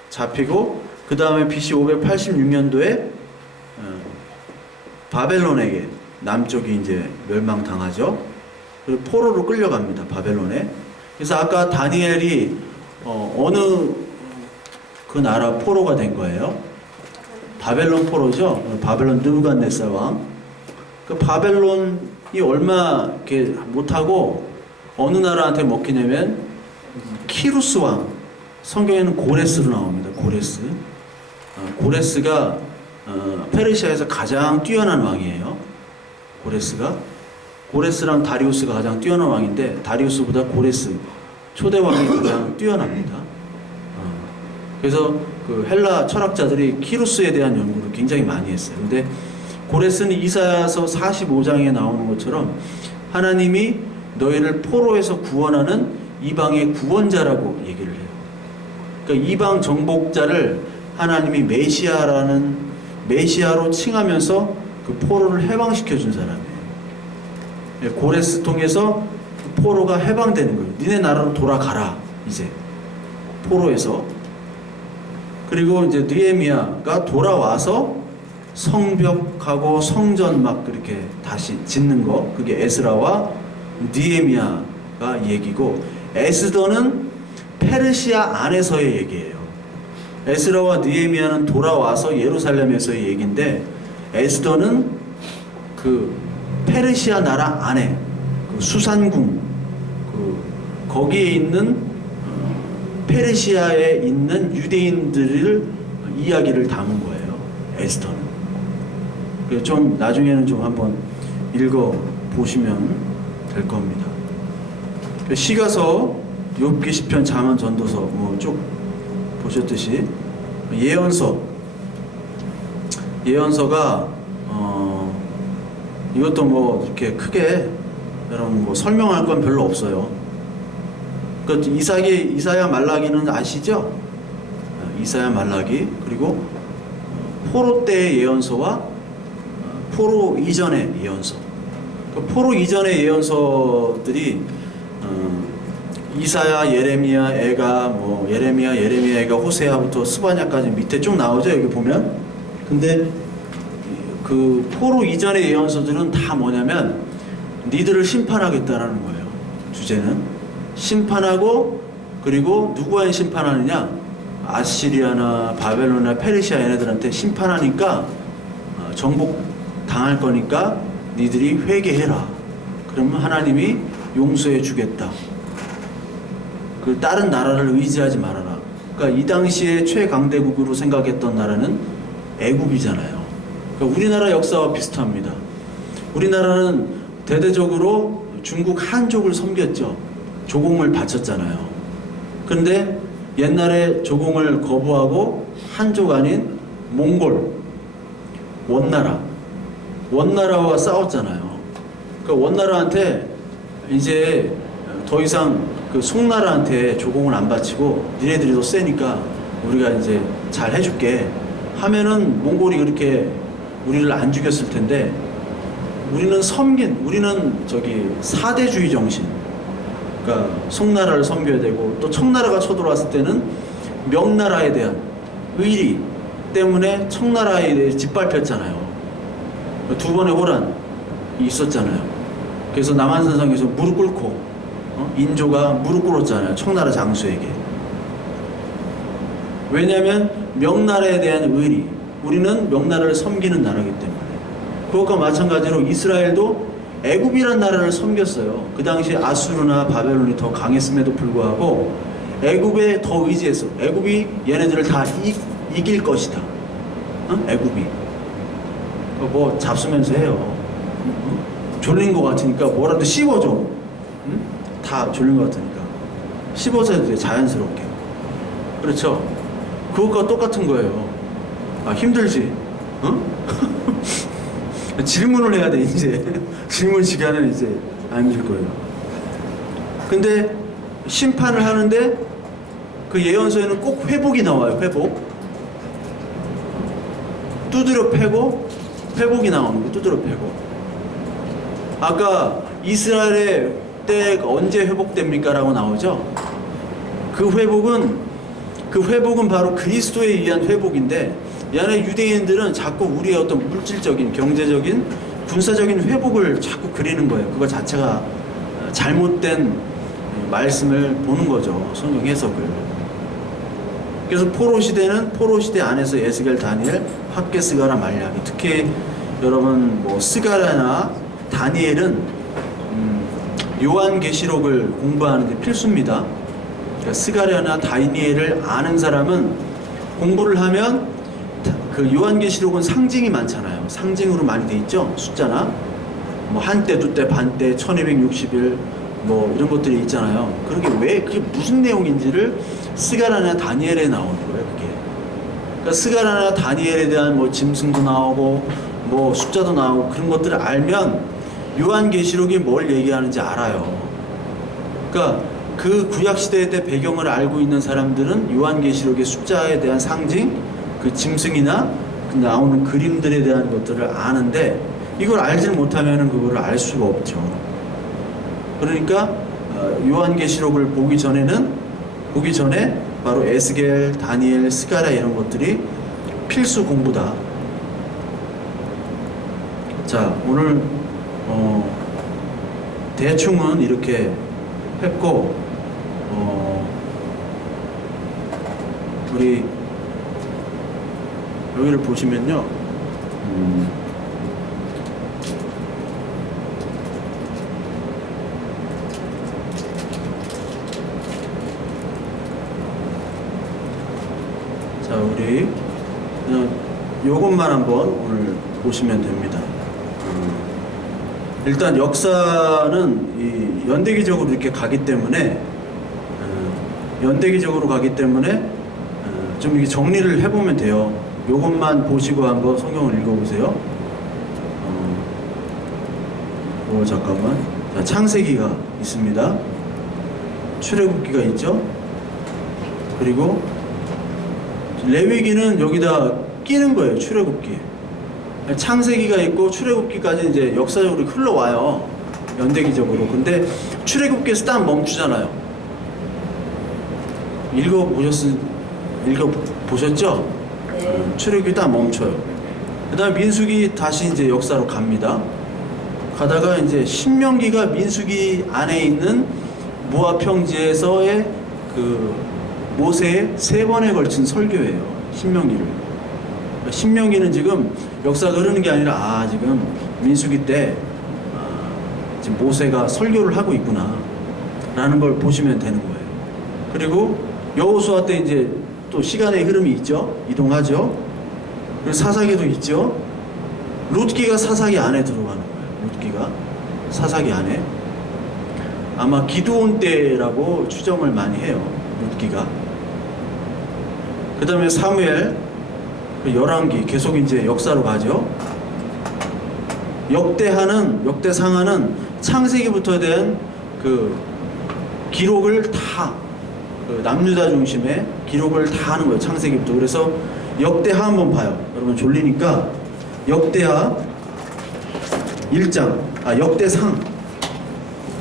잡히고, 그 다음에 BC 586년도에 바벨론에게, 남쪽이 이제 멸망당하죠. 그리고 포로로 끌려갑니다. 바벨론에. 그래서 아까 다니엘이 어느 그 나라 포로가 된 거예요? 바벨론 포로죠. 바벨론 느부갓네살 왕. 그 바벨론이 얼마 이렇게 못하고 어느 나라한테 먹히냐면 키루스 왕. 성경에는 고레스로 나옵니다. 고레스. 고레스가 페르시아에서 가장 뛰어난 왕이에요. 고레스랑 다리우스가 가장 뛰어난 왕인데 다리우스보다 고레스 초대 왕이 가장 뛰어납니다. 그래서 그 헬라 철학자들이 키루스에 대한 연구를 굉장히 많이 했어요. 근데 고레스는 이사야서 45장에 나오는 것처럼 하나님이 너희를 포로에서 구원하는 이방의 구원자라고 얘기를 해요. 그러니까 이방 정복자를 하나님이 메시아로 칭하면서 그 포로를 해방시켜 준 사람이에요. 고레스 통해서 포로가 해방되는 거예요. 니네 나라로 돌아가라 이제 포로에서. 그리고 이제 느헤미야가 돌아와서 성벽하고 성전 막 그렇게 다시 짓는 거, 그게 에스라와 느헤미야가 얘기고, 에스더는 페르시아 안에서의 얘기예요. 에스라와 느헤미야는 돌아와서 예루살렘에서의 얘기인데, 에스더는 그 페르시아 나라 안에 그 수산궁, 거기에 있는 페르시아에 있는 유대인들을 이야기를 담은 거예요. 에스더는. 그래서 좀 나중에는 좀 한번 읽어 보시면 될 겁니다. 시가서, 욥기, 시편, 잠언, 전도서 뭐 쭉 보셨듯이 예언서가 이것도 뭐 이렇게 크게 여러분 뭐 설명할 건 별로 없어요. 그 이사야 말라기는 아시죠? 이사야 말라기, 그리고 포로 때의 예언서와 포로 이전의 예언서. 그 포로 이전의 예언서들이 이사야, 예레미야, 예레미야, 애가, 호세아부터 스바냐까지 밑에 쭉 나오죠, 여기 보면. 근데 그 포로 이전의 예언서들은 다 뭐냐면 니들을 심판하겠다라는 거예요. 주제는 심판하고, 그리고 누구한테 심판하느냐? 아시리아나 바벨론이나 페르시아 얘네들한테 심판하니까 정복 당할 거니까 니들이 회개해라. 그러면 하나님이 용서해 주겠다. 그 다른 나라를 의지하지 말아라. 그러니까 이 당시에 최강대국으로 생각했던 나라는 애굽이잖아요. 그러니까 우리나라 역사와 비슷합니다. 우리나라는 대대적으로 중국 한족을 섬겼죠. 조공을 바쳤잖아요. 그런데 옛날에 조공을 거부하고 한족 아닌 몽골, 원나라와 싸웠잖아요. 그러니까 원나라한테 이제 더 이상 그 송나라한테 조공을 안 바치고 니네들이 더 세니까 우리가 이제 잘 해줄게 하면은 몽골이 그렇게 우리를 안 죽였을 텐데, 우리는 저기 사대주의 정신, 그러니까 송나라를 섬겨야 되고, 또 청나라가 쳐들어왔을 때는 명나라에 대한 의리 때문에 청나라에 대해 짓밟혔잖아요. 두 번의 호란이 있었잖아요. 그래서 남한산성에서 무릎 꿇고 인조가 무릎 꿇었잖아요. 청나라 장수에게. 왜냐하면 명나라에 대한 의리, 우리는 명나라를 섬기는 나라이기 때문에. 그것과 마찬가지로 이스라엘도 애굽이란 나라를 섬겼어요. 그 당시 아수르나 바벨론이 더 강했음에도 불구하고 애굽에 더 의지했어. 애굽이 얘네들을 다 이길 것이다. 애굽이 뭐 잡수면서 해요. 졸린 것 같으니까 뭐라도 씹어줘. 다 졸린 것 같으니까 씹어서 해도 돼, 자연스럽게. 그렇죠? 그것과 똑같은 거예요. 힘들지? 질문을 해야 돼, 이제. 질문 시간은 이제 안 줄 거예요. 근데 심판을 하는데 그 예언서에는 꼭 회복이 나와요. 두드려 패고 회복이 나오는 거예요. 두드려 패고. 아까 이스라엘의 때 언제 회복됩니까? 라고 나오죠. 그 회복은 바로 그리스도에 의한 회복인데, 얘네 유대인들은 자꾸 우리의 어떤 물질적인, 경제적인, 군사적인 회복을 자꾸 그리는 거예요. 그거 자체가 잘못된 말씀을 보는 거죠. 성경 해석을. 그래서 포로 시대는 포로 시대 안에서 에스겔, 다니엘, 학개, 스가랴, 말라기. 특히 여러분 뭐 스가랴나 다니엘은 요한계시록을 공부하는데 필수입니다. 그러니까 스가랴나 다니엘을 아는 사람은 공부를 하면 그 요한계시록은 상징이 많잖아요. 상징으로 많이 돼 있죠. 숫자나 뭐 한때, 두때, 반때, 1260일 뭐 이런 것들이 있잖아요. 그게 무슨 내용인지를 스가랴나 다니엘에 나오는 거예요. 그게. 그러니까 스가랴나 다니엘에 대한 뭐 짐승도 나오고 뭐 숫자도 나오고 그런 것들을 알면 요한계시록이 뭘 얘기하는지 알아요. 그러니까 그 구약시대 때 배경을 알고 있는 사람들은 요한계시록의 숫자에 대한 상징, 그 짐승이나 그 나오는 그림들에 대한 것들을 아는데 이걸 알지 못하면 그거를 알 수가 없죠. 그러니까 요한계시록을 보기 전에 바로 에스겔, 다니엘, 스가랴 이런 것들이 필수 공부다. 자, 오늘 대충은 이렇게 했고 우리 여기를 보시면요. 자, 우리 그냥 요것만 한번 오늘 보시면 됩니다. 일단 역사는 이 연대기적으로 이렇게 가기 때문에 좀 이렇게 정리를 해보면 돼요. 요것만 보시고 한번 성경을 읽어보세요. 잠깐만. 자, 창세기가 있습니다. 출애굽기가 있죠. 그리고 레위기는 여기다 끼는 거예요. 출애굽기. 창세기가 있고 출애굽기까지 이제 역사적으로 흘러와요. 연대기적으로. 근데 출애굽기에서 딱 멈추잖아요. 읽어보셨죠? 네. 출애굽기 딱 멈춰요. 그 다음에 민수기 다시 이제 역사로 갑니다. 가다가 이제 신명기가 민수기 안에 있는 모압 평지에서의 그 모세의 3번에 걸친 설교예요. 신명기는 지금 역사가 흐르는 게 아니라 지금 민수기 때 지금 모세가 설교를 하고 있구나 라는 걸 보시면 되는 거예요. 그리고 여호수아 때 이제 또 시간의 흐름이 있죠. 이동하죠. 그리고 사사기도 있죠. 룻기가 사사기 안에 들어가는 거예요. 룻기가 사사기 안에. 아마 기드온 때라고 추정을 많이 해요. 룻기가. 그 다음에 사무엘, 열왕기 계속 이제 역사로 가죠. 역대상하는 창세기부터 된 그 기록을 다 남유다 중심의 기록을 다 하는 거예요. 창세기부터. 그래서 역대하 한번 봐요. 여러분 졸리니까 역대하 1장,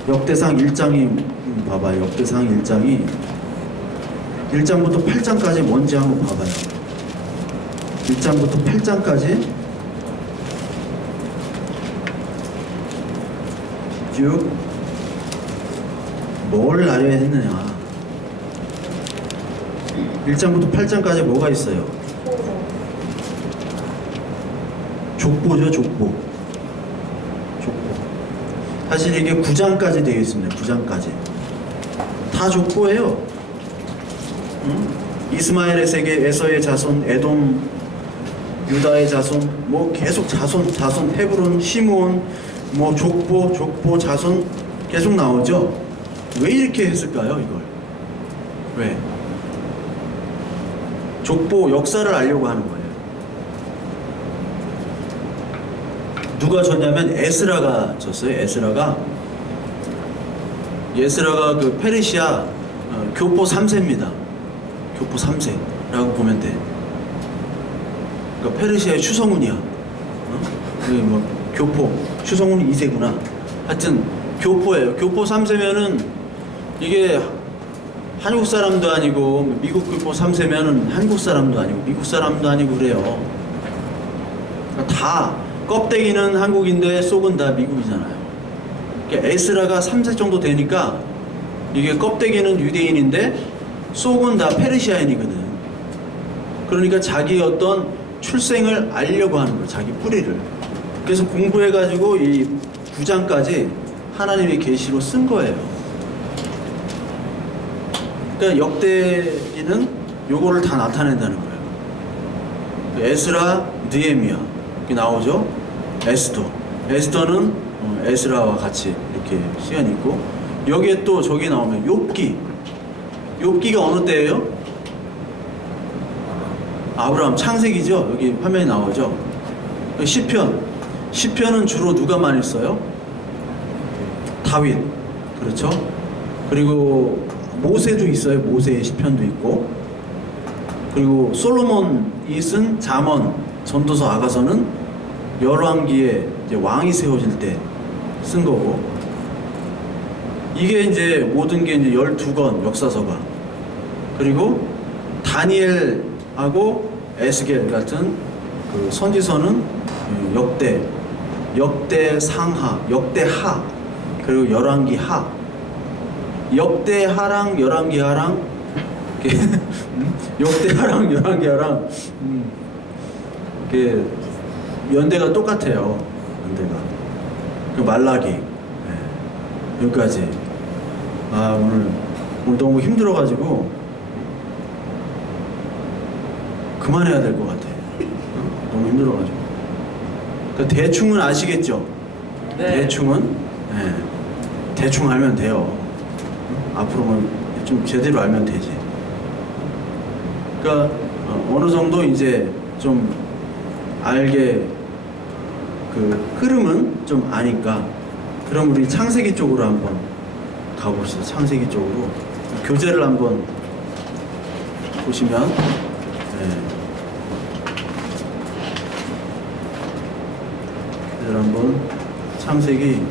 역대상 1장이 봐봐요. 역대상 1장이 1장부터 8장까지 뭔지 한번 봐봐요. 1장부터 8장까지 쭉 뭘 알아야 했느냐. 1장부터 8장까지 뭐가 있어요? 족보죠. 족보. 사실 이게 9장까지 되어 있습니다. 9장까지 다 족보예요. 이스마엘의 세계, 에서의 자손, 에돔, 유다의 자손, 뭐 계속 자손, 헤브론, 시므온, 뭐 족보, 자손 계속 나오죠. 왜 이렇게 했을까요, 이걸? 왜? 족보 역사를 알려고 하는 거예요. 누가 줬냐면 에스라가 줬어요. 에스라가 그 페르시아 교포 3세입니다. 교포 3세라고 보면 돼. 그러니까 페르시아의 추성훈이야. 뭐 교포, 추성훈이 2세구나. 하여튼 교포예요. 교포 3세면은 이게 한국 사람도 아니고, 미국 교포 3세면은 한국 사람도 아니고 미국 사람도 아니고 그래요. 그러니까 다 껍데기는 한국인데 속은 다 미국이잖아요. 그러니까 에스라가 3세 정도 되니까 이게 껍데기는 유대인인데 속은 다 페르시아인이거든. 그러니까 자기 어떤 출생을 알려고 하는 거예요. 자기 뿌리를. 그래서 공부해가지고 이 9장까지 하나님의 계시로 쓴 거예요. 그러니까 역대기는 요거를 다 나타낸다는 거예요. 에스라, 느헤미야 이렇게 나오죠. 에스더는 에스라와 같이 이렇게 시간이 있고, 여기에 또 저기 나오면 욥기가 어느 때예요? 아브라함, 창세기죠. 여기 화면에 나오죠. 시편은 주로 누가 많이 써요? 다윗, 그렇죠? 그리고 모세도 있어요. 모세의 시편도 있고, 그리고 솔로몬이 쓴 잠언, 전도서, 아가서는 열왕기에 이제 왕이 세워질 때 쓴 거고, 이게 이제 모든 게 이제 12권 역사서가, 그리고 다니엘하고 에스겔 같은 그 선지서는 역대상하, 역대하, 그리고 열왕기하, 역대하랑 열왕기하랑 역대하랑 열왕기하랑 이게 연대가 똑같아요. 연대가 그 말라기, 네. 여기까지. 오늘 너무 힘들어가지고 그만해야 될 것 같아. 너무 힘들어가지고. 그러니까 대충은 아시겠죠? 네. 대충은, 네. 대충 알면 돼요. 앞으로는 좀 제대로 알면 되지. 그러니까 어느 정도 이제 좀 알게, 그 흐름은 좀 아니까, 그럼 우리 창세기 쪽으로 한번 가봅시다. 창세기 쪽으로 교재를 한번 보시면, 교재를 한번, 창세기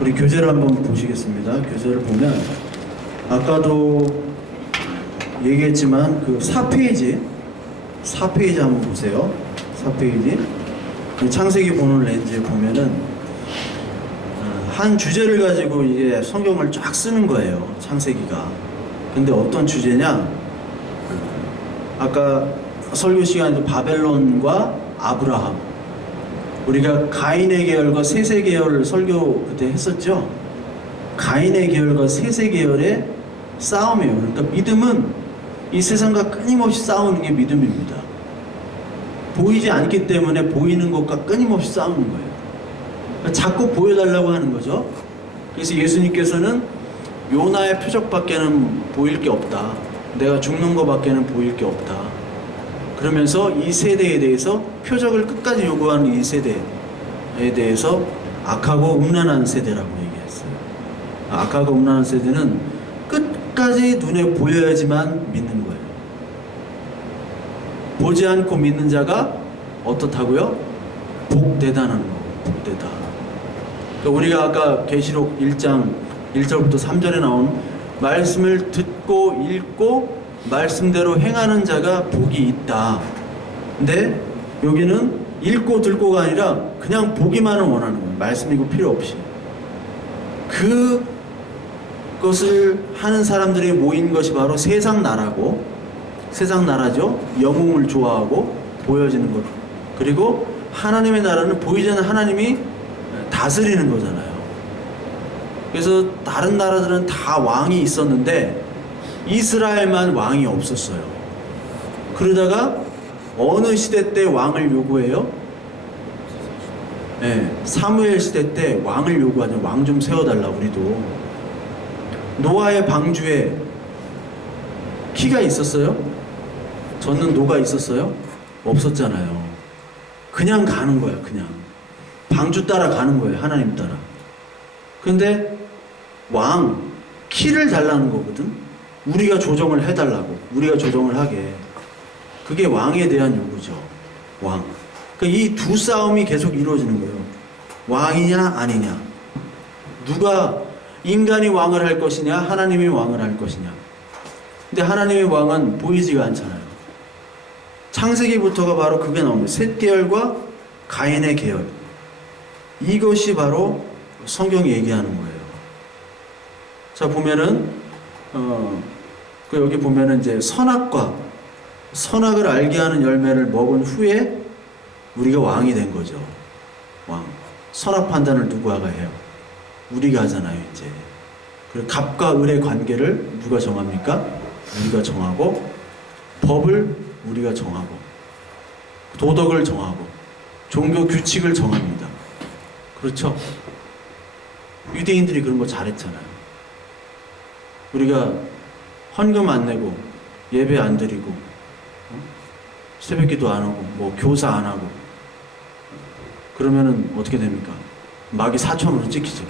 우리 교재를 한번 보시겠습니다. 교재를 보면 아까도 얘기했지만 그 4페이지 한번 보세요. 4페이지 창세기 보는 렌즈에 보면은 한 주제를 가지고 이게 성경을 쫙 쓰는 거예요. 창세기가. 근데 어떤 주제냐? 아까 설교 시간에도 바벨론과 아브라함, 우리가 가인의 계열과 셋의 계열 설교 그때 했었죠. 가인의 계열과 셋의 계열의 싸움이에요. 그러니까 믿음은 이 세상과 끊임없이 싸우는 게 믿음입니다. 보이지 않기 때문에 보이는 것과 끊임없이 싸우는 거예요. 그러니까 자꾸 보여달라고 하는 거죠. 그래서 예수님께서는 요나의 표적밖에는 보일 게 없다. 내가 죽는 것밖에는 보일 게 없다. 그러면서 이 세대에 대해서 표적을 끝까지 요구하는 이 세대에 대해서 악하고 음란한 세대라고 얘기했어요. 악하고 음란한 세대는 끝까지 눈에 보여야지만 믿는 거예요. 보지 않고 믿는 자가 어떻다고요? 복되다는 거예요. 복되다. 그러니까 우리가 아까 계시록 1장 1절부터 3절에 나온 말씀을 듣고 읽고 말씀대로 행하는 자가 복이 있다. 근데 여기는 읽고 듣고가 아니라 그냥 보기만을 원하는 거예요. 말씀 읽고 필요 없이. 그것을 하는 사람들이 모인 것이 바로 세상 나라고, 세상 나라죠. 영웅을 좋아하고 보여지는 것. 그리고 하나님의 나라는 보이지 않는 하나님이 다스리는 거잖아요. 그래서 다른 나라들은 다 왕이 있었는데 이스라엘만 왕이 없었어요. 그러다가 어느 시대 때 왕을 요구해요? 사무엘 시대 때 왕을 요구하죠. 왕 좀 세워달라. 우리도. 노아의 방주에 키가 있었어요? 젖는 노가 있었어요? 없었잖아요. 그냥 가는 거야. 그냥 방주 따라 가는 거예요. 하나님 따라. 근데 왕 키를 달라는 거거든. 우리가 조정을 해달라고, 우리가 조정을 하게. 그게 왕에 대한 요구죠. 왕. 그러니까 이 두 싸움이 계속 이루어지는 거예요. 왕이냐 아니냐. 누가, 인간이 왕을 할 것이냐 하나님이 왕을 할 것이냐. 근데 하나님의 왕은 보이지가 않잖아요. 창세기부터가 바로 그게 나옵니다. 셋 계열과 가인의 계열. 이것이 바로 성경이 얘기하는 거예요. 자, 보면은 그 여기 보면은 이제 선악을 알게 하는 열매를 먹은 후에 우리가 왕이 된 거죠. 왕. 선악 판단을 누구가 해요? 우리가 하잖아요, 이제. 그리고 갑과 을의 관계를 누가 정합니까? 우리가 정하고, 법을 우리가 정하고, 도덕을 정하고, 종교 규칙을 정합니다. 그렇죠? 유대인들이 그런 거 잘했잖아요. 우리가 헌금 안 내고, 예배 안 드리고, 새벽기도 안 하고, 뭐 교사 안 하고, 그러면은 어떻게 됩니까? 마귀 4천으로 찍히죠.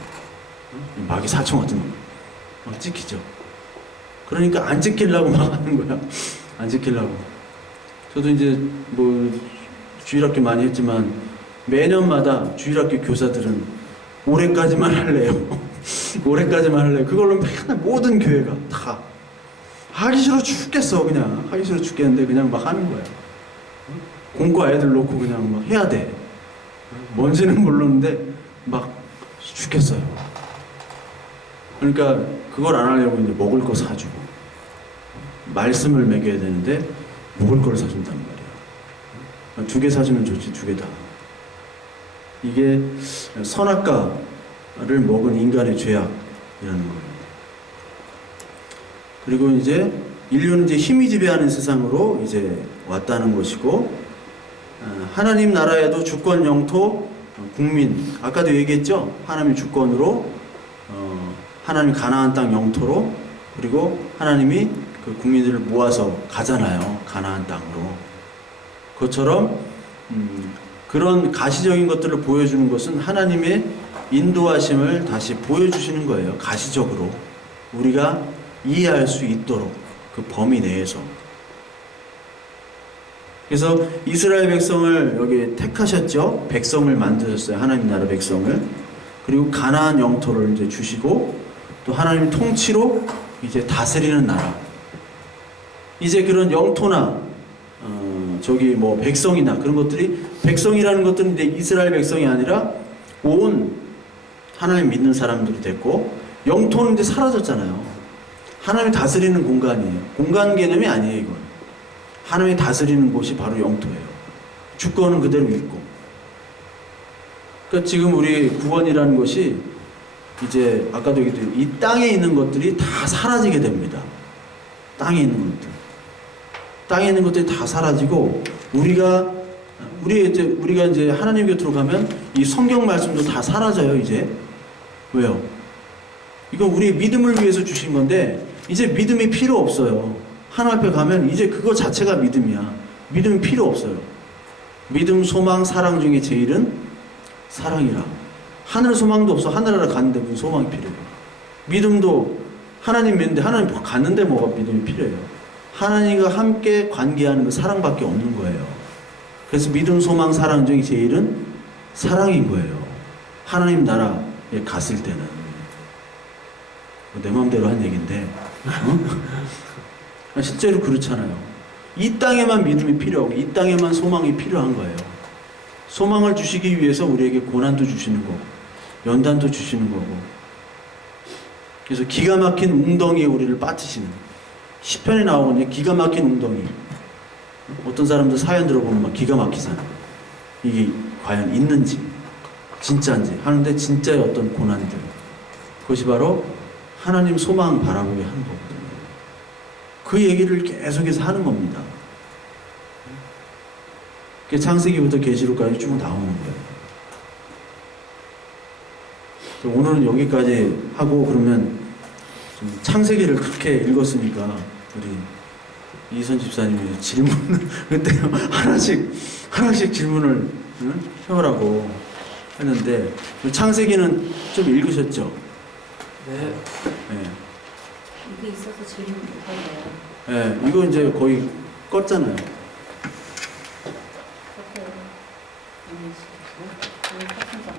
마귀 4천 같은 거 찍히죠. 그러니까 안 찍히려고 막 하는 거야. 안 찍히려고. 저도 이제 뭐 주일학교 많이 했지만 매년마다 주일학교 교사들은 올해까지만 할래요. 올해까지만 할래요. 그걸로 맨날 모든 교회가 다 하기 싫어 죽겠어. 그냥 하기 싫어 죽겠는데 그냥 막 하는 거야. 공과 애들 놓고 그냥 막 해야 돼. 뭔지는 모르는데 막 죽겠어요. 그러니까 그걸 안 하려고 이제 먹을 거 사주고 말씀을 먹여야 되는데 먹을 걸 사준단 말이야. 2개 사주면 좋지, 2개 다. 이게 선악과를 먹은 인간의 죄악이라는 거예요. 그리고 이제 인류는 이제 힘이 지배하는 세상으로 이제 왔다는 것이고, 하나님 나라에도 주권, 영토, 국민, 아까도 얘기했죠? 하나님의 주권으로, 하나님 가나안 땅 영토로, 그리고 하나님이 그 국민들을 모아서 가잖아요. 가나안 땅으로. 그것처럼 그런 가시적인 것들을 보여주는 것은 하나님의 인도하심을 다시 보여주시는 거예요. 가시적으로. 우리가 이해할 수 있도록 그 범위 내에서. 그래서 이스라엘 백성을 여기 택하셨죠. 백성을 만드셨어요. 하나님 나라 백성을. 그리고 가나안 영토를 이제 주시고, 또 하나님 통치로 이제 다스리는 나라. 이제 그런 영토나 저기 뭐 백성이나 그런 것들이, 백성이라는 것들은 이제 이스라엘 백성이 아니라 온 하나님 믿는 사람들이 됐고, 영토는 이제 사라졌잖아요. 하나님이 다스리는 공간이에요. 공간 개념이 아니에요, 이건. 하나님이 다스리는 곳이 바로 영토예요. 주권은 그대로 있고. 그러니까 지금 우리 구원이라는 것이 이제 아까도 얘기했듯이 이 땅에 있는 것들이 다 사라지게 됩니다. 땅에 있는 것들. 땅에 있는 것들이 다 사라지고, 우리가 이제 하나님 곁으로 가면 이 성경 말씀도 다 사라져요, 이제. 왜요? 이건 우리의 믿음을 위해서 주신 건데, 이제 믿음이 필요 없어요. 하나님 앞에 가면 이제 그거 자체가 믿음이야. 믿음이 필요 없어요. 믿음, 소망, 사랑 중에 제일은 사랑이라. 하늘 소망도 없어. 하늘나라 갔는데 무슨 소망이 필요해요. 믿음도 하나님 믿는데, 하나님 갔는데 뭐가 믿음이 필요해요. 하나님과 함께 관계하는 그 사랑밖에 없는 거예요. 그래서 믿음, 소망, 사랑 중에 제일은 사랑인 거예요. 하나님 나라에 갔을 때는. 내 마음대로 한 얘기인데, 실제로 그렇잖아요. 이 땅에만 믿음이 필요하고, 이 땅에만 소망이 필요한 거예요. 소망을 주시기 위해서 우리에게 고난도 주시는 거고, 연단도 주시는 거고. 그래서 기가 막힌 웅덩이에 우리를 빠뜨시는, 시편에 나오거든요. 기가 막힌 웅덩이. 어떤 사람들 사연 들어보면 막 기가 막히잖아요. 이게 과연 있는지, 진짜인지 하는데, 진짜의 어떤 고난들, 그것이 바로 하나님 소망 바라보게 하는 거거든요. 그 얘기를 계속해서 하는 겁니다. 창세기부터 계시록까지 쭉 나오는 거예요. 오늘은 여기까지 하고, 그러면 좀 창세기를 그렇게 읽었으니까 우리 이선 집사님이 질문을 그때 하나씩 질문을 해오라고 했는데, 창세기는 좀 읽으셨죠? 네. 네. 이게 있어서 질문 못하네요. 네, 이거 이제 거의 껐잖아요.